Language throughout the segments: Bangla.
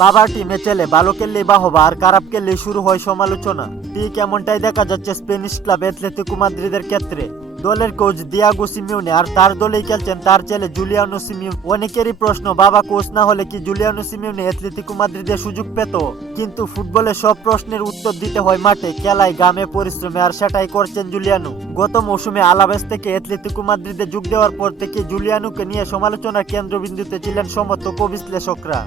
বাবার টিমে চলে ভালো খেললেই বাহবা আর খারাপ খেললেই শুরু হয় সমালোচনা। ঠিক এমনটাই দেখা যাচ্ছে স্পেনিশ ক্লাব অ্যাথলেটিকো মাদ্রিদের ক্ষেত্রে। দলের কোচ দিয়াগো সিমিউনে আর তার দলেই খেলছেন তার ছেলে জুলিয়ানো সিমিউন অনেকেরই প্রশ্ন, বাবা কোচ না হলে কি জুলিয়ানো সিমিউনে অ্যাথলেটিকো মাদ্রিদের সুযোগ পেত? কিন্তু ফুটবলে সব প্রশ্নের উত্তর দিতে হয় মাঠে, খেলায় গ্রামে পরিশ্রমে আর সেটাই করছেন জুলিয়ানো গত মৌসুমে আলাবেস থেকে অ্যাথলেটিকো মাদ্রিদে যোগ দেওয়ার পর থেকে জুলিয়ানুকে নিয়ে সমালোচনার কেন্দ্রবিন্দুতে ছিলেন সমর্থক বিশ্লেষকরা।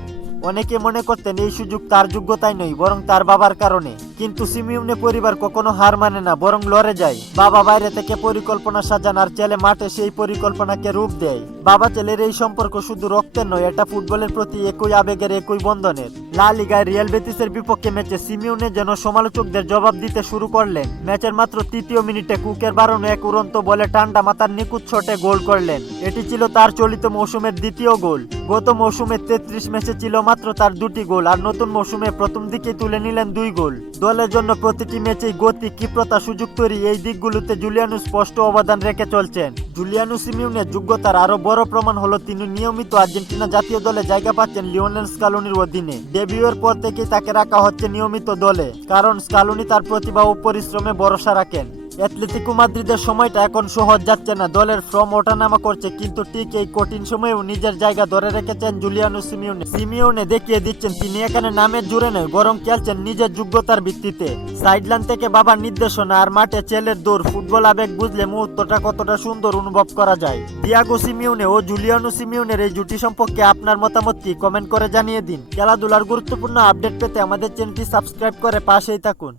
অনেকে মনে করতেন এই সুযোগ তার যোগ্যতাই নয়, বরং তার বাবার কারণে। কিন্তু সিমিউনে পরিবার কখনো হার মানে না, বরং লড়ে যায়। বাবা বাইরে থেকে পরিকল্পনা সাজান আর ছেলে মাঠে সেই পরিকল্পনাকে রূপ দেয়। বাবা ছেলের এই সম্পর্ক শুধু রক্তের নয়, এটা ফুটবলের প্রতি একই আবেগের, একই বন্ধনের। লা লিগায় রিয়াল বেতিসের বিপক্ষে ম্যাচে সিমিউনে যেন সমালোচকদের জবাব দিতে শুরু করলেন। ম্যাচের মাত্র তৃতীয় মিনিটে কুকের বারণে এক উড়ন্ত বলে টান্ডা মাথার নিকুত শটে গোল করলেন। এটি ছিল তার চলিত মৌসুমের দ্বিতীয় গোল। গত মৌসুমে তেত্রিশ ম্যাচে ছিল মাত্র তার দুটি গোল, আর নতুন মৌসুমে প্রথম দিকে তুলে নিলেন দুই গোল। দলের জন্য প্রতিটি ম্যাচেই গতি, ক্ষিপ্রতা, সুযোগ তৈরি, এই দিকগুলোতে জুলিয়ানু স্পষ্ট অবদান রেখে চলছেন। জুলিয়ানু সিমিউনের যোগ্যতার আরও বড় প্রমাণ হলো তিনি নিয়মিত আর্জেন্টিনা জাতীয় দলে জায়গা পাচ্ছেন লিওনেল স্কালোনির অধীনে। ডেবিউয়ের পর থেকেই তাকে রাখা হচ্ছে নিয়মিত দলে, কারণ স্কালোনি তার প্রতিভা ও পরিশ্রমে ভরসা রাখেন। অ্যাথলেটিকো মাদ্রিদের সময়টা এখন সহজ যাচ্ছে না। দলের ফ্রম ওঠানামা করছে, কিন্তু ঠিক এই কঠিন সময়েও নিজের জায়গা ধরে রেখেছেন জুলিয়ানো সিমিওনে। সিমিওনে দেখিয়ে দিচ্ছেন, তিনি এখানে নামের জুড়ে নয় বরং খেলছেন নিজের যোগ্যতার ভিত্তিতে। সাইডলাইন থেকে বাবার নির্দেশনা আর মাঠে ছেলের দৌড়, ফুটবল আবেগ বুঝলে মুহূর্তটা কতটা সুন্দর অনুভব করা যায়। ডিয়াগো সিমিওনে ও জুলিয়ানো সিমিওনের এই জুটি সম্পর্কে আপনার মতামত কি? কমেন্ট করে জানিয়ে দিন। খেলাধুলার গুরুত্বপূর্ণ আপডেট পেতে আমাদের চ্যানেলটি সাবস্ক্রাইব করে পাশেই থাকুন।